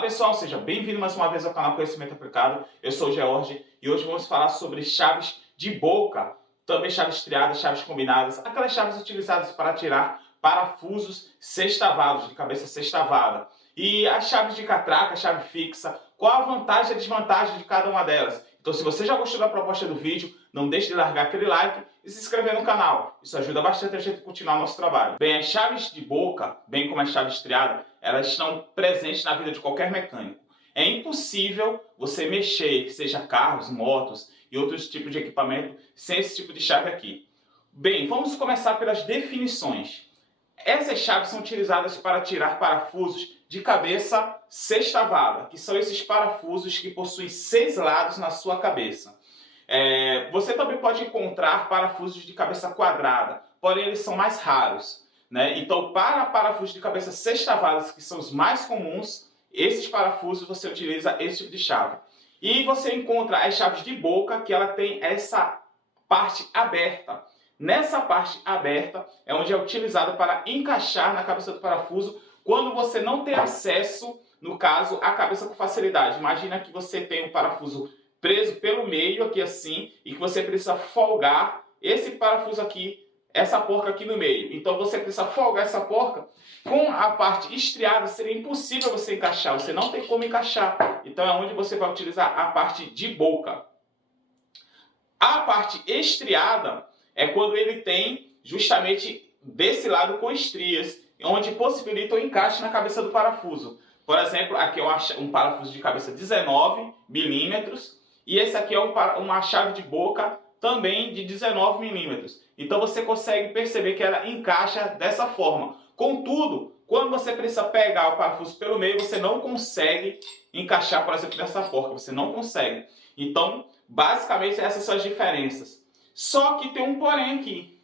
Olá pessoal, seja bem-vindo mais uma vez ao canal Conhecimento Aplicado. Eu sou o George e hoje vamos falar sobre chaves de boca, também chaves triadas, chaves combinadas, aquelas chaves utilizadas para tirar parafusos sextavados, de cabeça sextavada. E as chaves de catraca, chave fixa, qual a vantagem e a desvantagem de cada uma delas. Então se você já gostou da proposta do vídeo, não deixe de largar aquele like e se inscrever no canal. Isso ajuda bastante a gente a continuar o nosso trabalho. Bem, as chaves de boca, bem como as chaves triadas, elas estão presentes na vida de qualquer mecânico. É impossível você mexer, seja carros, motos e outros tipos de equipamento, sem esse tipo de chave aqui. Bem, vamos começar pelas definições. Essas chaves são utilizadas para tirar parafusos de cabeça sextavada, que são esses parafusos que possuem 6 lados na sua cabeça. Você também pode encontrar parafusos de cabeça quadrada, porém eles são mais raros, né? Então, para parafusos de cabeça sextavadas, que são os mais comuns, esses parafusos você utiliza esse tipo de chave. E você encontra as chaves de boca, que ela tem essa parte aberta. Nessa parte aberta é onde é utilizado para encaixar na cabeça do parafuso quando você não tem acesso, no caso, à cabeça com facilidade. Imagina que você tem um parafuso preso pelo meio, aqui assim, e que você precisa folgar esse parafuso aqui, essa porca aqui no meio. Então você precisa folgar essa porca. Com a parte estriada seria impossível você encaixar, você não tem como encaixar. Então é onde você vai utilizar a parte de boca. A parte estriada é quando ele tem justamente desse lado com estrias, onde possibilita o encaixe na cabeça do parafuso. Por exemplo, aqui é um parafuso de cabeça 19 milímetros e esse aqui é uma chave de boca também de 19 milímetros. Então você consegue perceber que ela encaixa dessa forma. Contudo, quando você precisa pegar o parafuso pelo meio, você não consegue encaixar, por exemplo, dessa forma. Você não consegue. Então, basicamente, essas são as diferenças. Só que tem um porém aqui.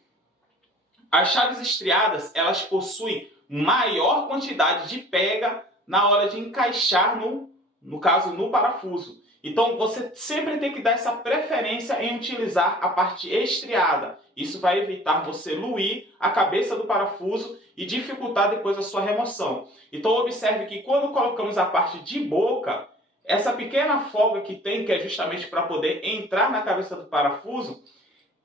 As chaves estriadas, elas possuem maior quantidade de pega na hora de encaixar no caso, no parafuso. Então, você sempre tem que dar essa preferência em utilizar a parte estriada. Isso vai evitar você luir a cabeça do parafuso e dificultar depois a sua remoção. Então, observe que quando colocamos a parte de boca, essa pequena folga que tem, que é justamente para poder entrar na cabeça do parafuso,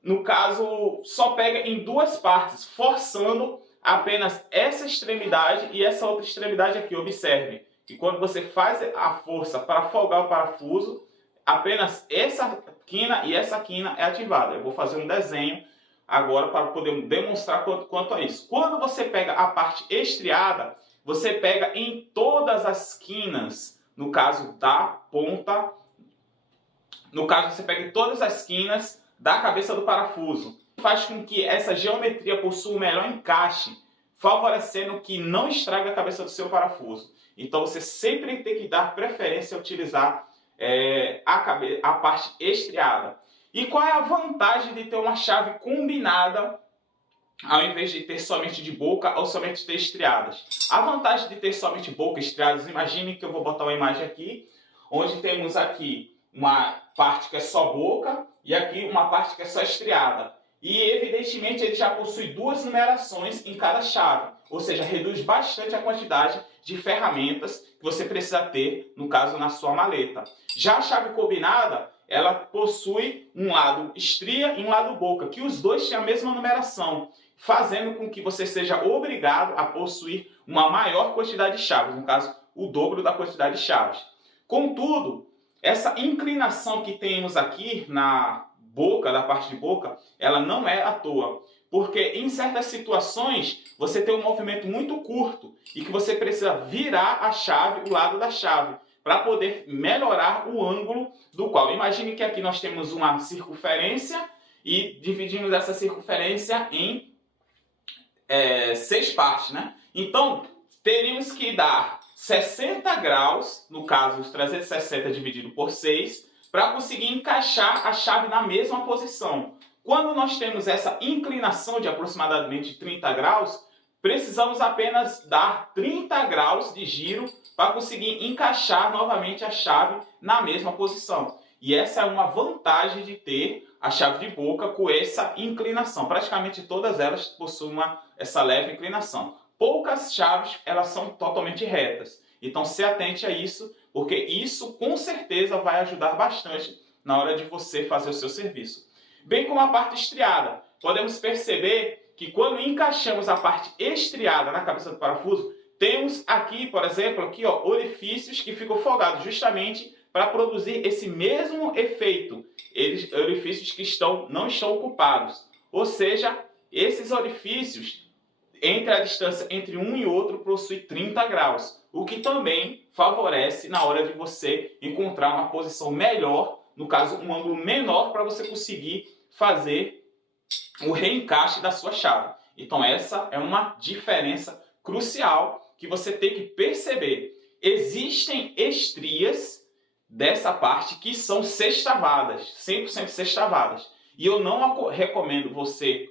no caso, só pega em duas partes, forçando apenas essa extremidade e essa outra extremidade aqui. Observe que quando você faz a força para folgar o parafuso, apenas essa quina e essa quina é ativada. Eu vou fazer um desenho agora para poder demonstrar quanto a isso. Quando você pega a parte estriada, você pega em todas as quinas, no caso da ponta, no caso você pega em todas as quinas da cabeça do parafuso. Faz com que essa geometria possua um melhor encaixe, favorecendo que não estrague a cabeça do seu parafuso. Então você sempre tem que dar preferência a utilizar a parte estriada. E qual é a vantagem de ter uma chave combinada ao invés de ter somente de boca ou somente ter estriadas? A vantagem de ter somente boca e estriadas, imagine que eu vou botar uma imagem aqui, onde temos aqui uma parte que é só boca e aqui uma parte que é só estriada. E evidentemente ele já possui 2 numerações em cada chave, ou seja, reduz bastante a quantidade de ferramentas que você precisa ter, no caso, na sua maleta. Já a chave combinada, ela possui um lado estria e um lado boca, que os dois têm a mesma numeração, fazendo com que você seja obrigado a possuir uma maior quantidade de chaves, no caso, o dobro da quantidade de chaves. Contudo, essa inclinação que temos aqui na boca, da parte de boca, ela não é à toa. Porque em certas situações você tem um movimento muito curto e que você precisa virar a chave, o lado da chave, para poder melhorar o ângulo do qual. Imagine que aqui nós temos uma circunferência e dividimos essa circunferência em 6 partes, né? Então, teríamos que dar 60 graus, no caso, os 360 dividido por 6, para conseguir encaixar a chave na mesma posição. Quando nós temos essa inclinação de aproximadamente 30 graus, precisamos apenas dar 30 graus de giro para conseguir encaixar novamente a chave na mesma posição. E essa é uma vantagem de ter a chave de boca com essa inclinação. Praticamente todas elas possuem essa leve inclinação. Poucas chaves elas são totalmente retas. Então se atente a isso, porque isso com certeza vai ajudar bastante na hora de você fazer o seu serviço. Bem como a parte estriada, podemos perceber que quando encaixamos a parte estriada na cabeça do parafuso, temos aqui, por exemplo, aqui, ó, orifícios que ficam folgados justamente para produzir esse mesmo efeito. Eles, orifícios que não estão ocupados. Ou seja, esses orifícios, entre a distância entre um e outro, possui 30 graus. O que também favorece na hora de você encontrar uma posição melhor, no caso, um ângulo menor para você conseguir fazer o reencaixe da sua chave. Então essa é uma diferença crucial que você tem que perceber. Existem estrias dessa parte que são sextavadas, 100% sextavadas. E eu não recomendo você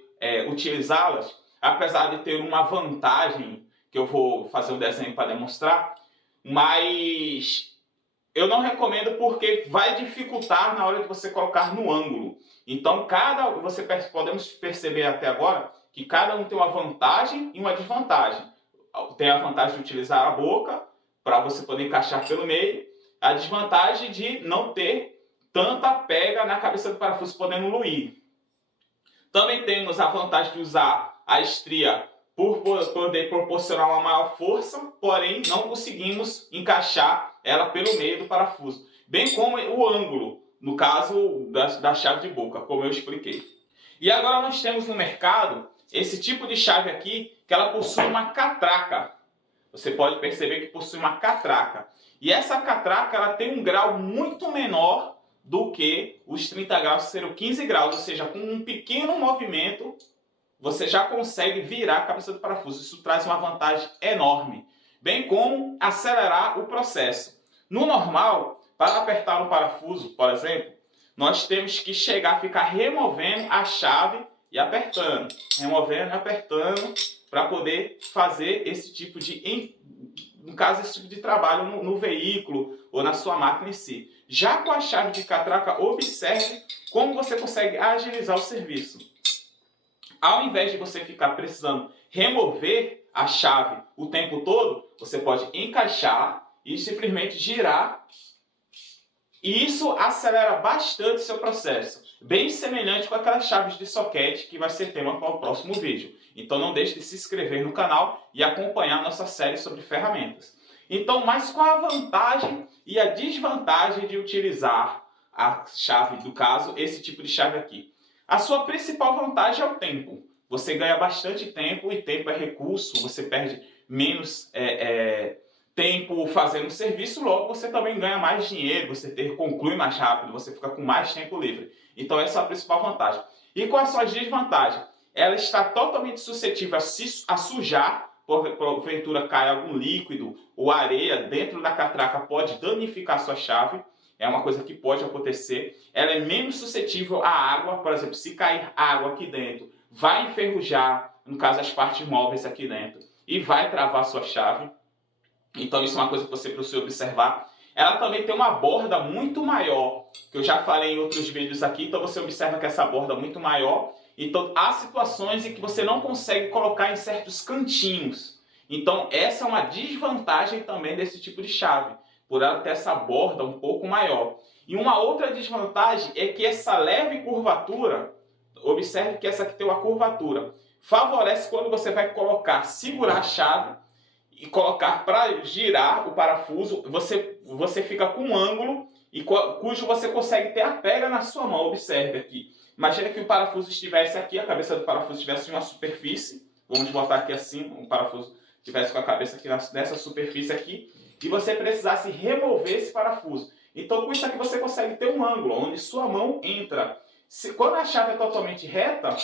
utilizá-las, apesar de ter uma vantagem, que eu vou fazer um desenho para demonstrar, mas eu não recomendo porque vai dificultar na hora de você colocar no ângulo. Então, podemos perceber até agora que cada um tem uma vantagem e uma desvantagem. Tem a vantagem de utilizar a boca para você poder encaixar pelo meio, a desvantagem de não ter tanta pega na cabeça do parafuso podendo luir. Também temos a vantagem de usar a estria por poder proporcionar uma maior força, porém não conseguimos encaixar ela pelo meio do parafuso. Bem como o ângulo, no caso da chave de boca, como eu expliquei. E agora nós temos no mercado esse tipo de chave aqui, que ela possui uma catraca. Você pode perceber que possui uma catraca. E essa catraca ela tem um grau muito menor do que os 30 graus, que serão 15 graus. Ou seja, com um pequeno movimento, você já consegue virar a cabeça do parafuso. Isso traz uma vantagem enorme. Bem como acelerar o processo. No normal, para apertar um parafuso, por exemplo, nós temos que ficar removendo a chave e apertando. Removendo e apertando para poder fazer esse tipo de, no caso, esse tipo de trabalho no veículo ou na sua máquina em si. Já com a chave de catraca, observe como você consegue agilizar o serviço. Ao invés de você ficar precisando remover a chave o tempo todo, você pode encaixar e simplesmente girar. E isso acelera bastante o seu processo. Bem semelhante com aquelas chaves de soquete que vai ser tema para o próximo vídeo. Então não deixe de se inscrever no canal e acompanhar a nossa série sobre ferramentas. Então, mas qual a vantagem e a desvantagem de utilizar a chave, no caso, esse tipo de chave aqui? A sua principal vantagem é o tempo. Você ganha bastante tempo e tempo é recurso, você perde menos tempo fazendo o serviço, logo você também ganha mais dinheiro, você conclui mais rápido, você fica com mais tempo livre. Então essa é a principal vantagem. E quais são as desvantagens? Ela está totalmente suscetível a sujar, porventura cai algum líquido ou areia dentro da catraca, pode danificar a sua chave. É uma coisa que pode acontecer. Ela é menos suscetível à água, por exemplo, se cair água aqui dentro, vai enferrujar, no caso, as partes móveis aqui dentro, e vai travar a sua chave. Então isso é uma coisa que você precisa observar. Ela também tem uma borda muito maior, que eu já falei em outros vídeos aqui, então você observa que essa borda é muito maior. Então há situações em que você não consegue colocar em certos cantinhos. Então essa é uma desvantagem também desse tipo de chave, por ela ter essa borda um pouco maior. E uma outra desvantagem é que essa leve curvatura, observe que essa aqui tem uma curvatura, favorece quando você vai segurar a chave e colocar para girar o parafuso, você fica com um ângulo cujo você consegue ter a pega na sua mão. Observe aqui. Imagina que o parafuso estivesse aqui, a cabeça do parafuso estivesse em uma superfície. Vamos botar aqui assim, o parafuso estivesse com a cabeça aqui nessa superfície aqui. E você precisasse remover esse parafuso. Então com isso aqui você consegue ter um ângulo onde sua mão entra. Quando a chave é totalmente reta,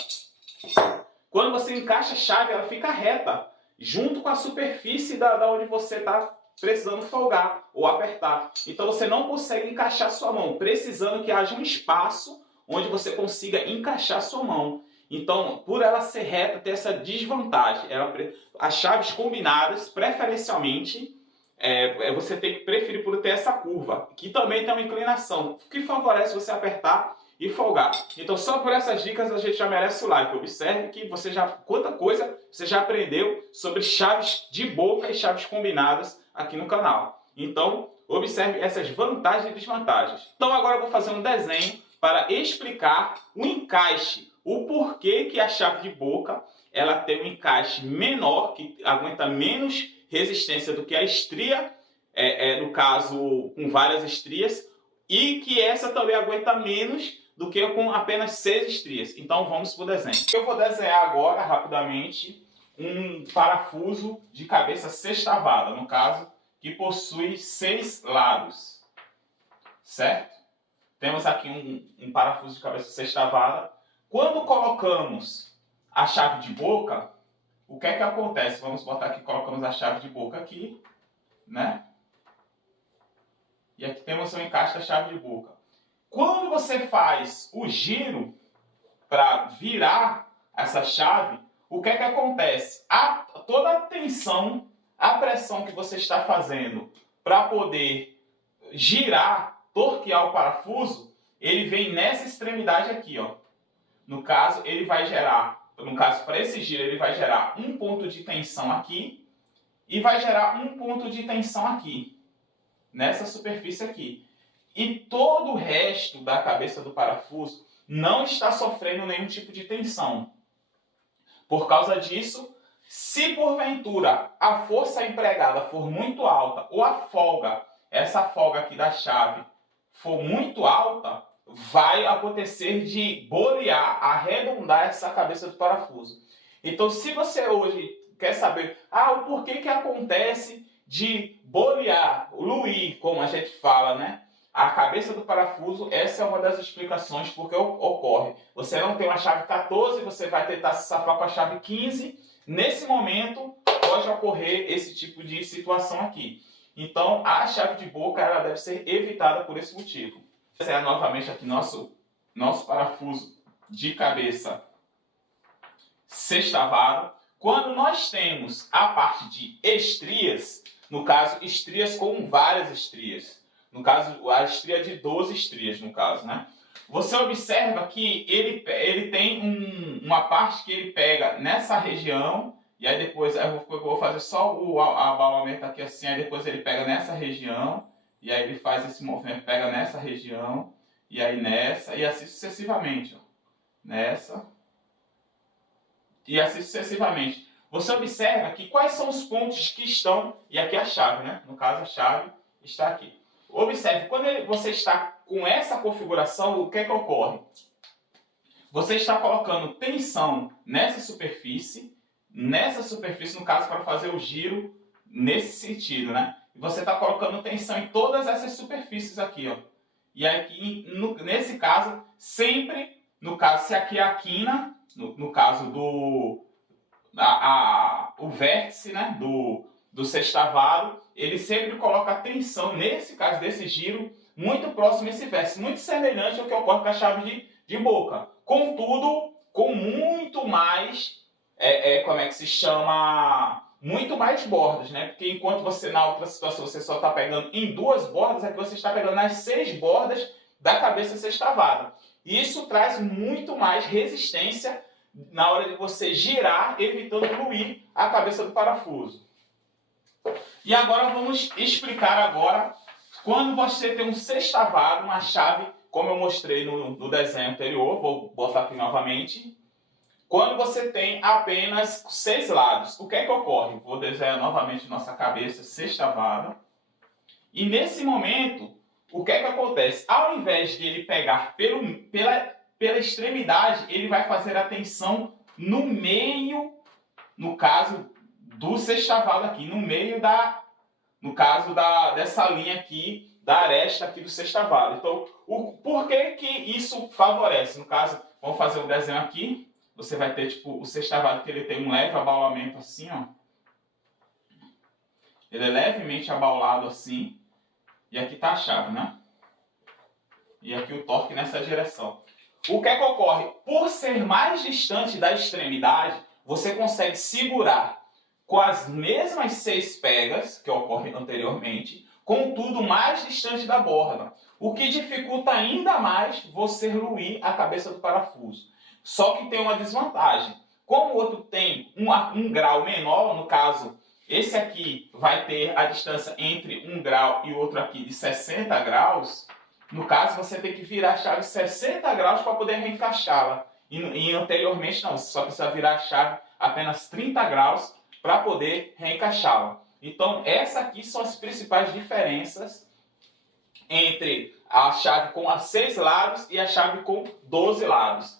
quando você encaixa a chave, ela fica reta, junto com a superfície da onde você está precisando folgar ou apertar. Então você não consegue encaixar sua mão, precisando que haja um espaço onde você consiga encaixar sua mão. Então, por ela ser reta, tem essa desvantagem. As chaves combinadas, preferencialmente, você tem que preferir por ter essa curva, que também tem uma inclinação, que favorece você apertar e folgar. Então, só por essas dicas a gente já merece o like. Observe que quanta coisa você já aprendeu sobre chaves de boca e chaves combinadas aqui no canal. Então, observe essas vantagens e desvantagens. Então agora eu vou fazer um desenho para explicar o encaixe, o porquê que a chave de boca ela tem um encaixe menor, que aguenta menos resistência do que a estria, no caso com várias estrias, e que essa também aguenta menos do que com apenas 6 estrias. Então vamos para o desenho. Eu vou desenhar agora rapidamente um parafuso de cabeça sextavada, no caso, que possui 6 lados, certo? Temos aqui um parafuso de cabeça sextavada. Quando colocamos a chave de boca, o que é que acontece? Vamos botar aqui, colocamos a chave de boca aqui, né? E aqui temos o encaixe da chave de boca. Quando você faz o giro para virar essa chave, o que é que acontece? Toda a tensão, a pressão que você está fazendo para poder girar, torquear o parafuso, ele vem nessa extremidade aqui, ó. No caso, ele vai gerar, para esse giro, ele vai gerar um ponto de tensão aqui e vai gerar um ponto de tensão aqui, nessa superfície aqui. E todo o resto da cabeça do parafuso não está sofrendo nenhum tipo de tensão. Por causa disso, se porventura a força empregada for muito alta ou a folga, essa folga aqui da chave, for muito alta, vai acontecer de bolear, arredondar essa cabeça do parafuso. Então, se você hoje quer saber o porquê que acontece de bolear, luir, como a gente fala, né? A cabeça do parafuso, essa é uma das explicações porque ocorre. Você não tem uma chave 14, você vai tentar se safar com a chave 15. Nesse momento, pode ocorrer esse tipo de situação aqui. Então, a chave de boca ela deve ser evitada por esse motivo. Esse é novamente aqui nosso parafuso de cabeça sextavado. Quando nós temos a parte de estrias, no caso, estrias com várias estrias. No caso, a estria de 12 estrias, no caso, né? Você observa que ele tem uma parte que ele pega nessa região, e aí depois eu vou fazer só o abalamento aqui assim, aí depois ele pega nessa região, e aí ele faz esse movimento, pega nessa região, e aí nessa, e assim sucessivamente. Ó. Nessa, e assim sucessivamente. Você observa que quais são os pontos que estão, e aqui a chave, né? No caso, a chave está aqui. Observe, quando você está com essa configuração, o que é que ocorre? Você está colocando tensão nessa superfície, no caso, para fazer o giro nesse sentido, né? E você está colocando tensão em todas essas superfícies aqui, ó. E aqui, nesse caso, sempre, no caso, se aqui é a quina, no caso o vértice, né, do sextavado, ele sempre coloca tensão, nesse caso desse giro, muito próximo a esse vértice, muito semelhante ao que ocorre com a chave de boca. Contudo, com muito mais, como é que se chama? Muito mais bordas, né? Porque enquanto você, na outra situação, você só está pegando em 2 bordas, aqui você está pegando nas 6 bordas da cabeça sextavada. Isso traz muito mais resistência na hora de você girar, evitando fluir a cabeça do parafuso. E agora vamos explicar agora quando você tem um sextavado, uma chave, como eu mostrei no desenho anterior, vou botar aqui novamente. Quando você tem apenas 6 lados, o que é que ocorre? Vou desenhar novamente nossa cabeça sextavada. E nesse momento, o que é que acontece? Ao invés de ele pegar pela extremidade, ele vai fazer a tensão no meio, no caso do sextavado aqui, no meio dessa linha aqui, da aresta aqui do sextavado. Então, por que que isso favorece? No caso, vamos fazer um desenho aqui. Você vai ter tipo o sextavado que ele tem um leve abaulamento assim, ó. Ele é levemente abaulado assim. E aqui está a chave, né? E aqui o torque nessa direção. O que é que ocorre? Por ser mais distante da extremidade, você consegue segurar com as mesmas 6 pegas que ocorrem anteriormente, contudo mais distante da borda, o que dificulta ainda mais você luir a cabeça do parafuso. Só que tem uma desvantagem. Como o outro tem um grau menor, no caso, esse aqui vai ter a distância entre um grau e outro aqui de 60 graus, no caso você tem que virar a chave 60 graus para poder reencaixá-la. E anteriormente não, você só precisa virar a chave apenas 30 graus para poder reencaixá-la. Então essas aqui são as principais diferenças entre a chave com 6 lados e a chave com 12 lados.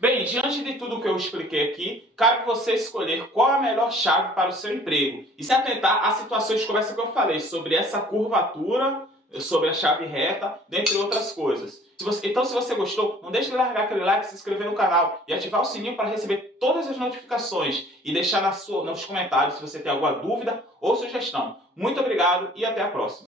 Bem, diante de tudo que eu expliquei aqui, cabe você escolher qual é a melhor chave para o seu emprego e se atentar às situações como essa que eu falei, sobre essa curvatura, sobre a chave reta, dentre outras coisas. Então, se você gostou, não deixe de largar aquele like, se inscrever no canal e ativar o sininho para receber todas as notificações e deixar nos comentários se você tem alguma dúvida ou sugestão. Muito obrigado e até a próxima!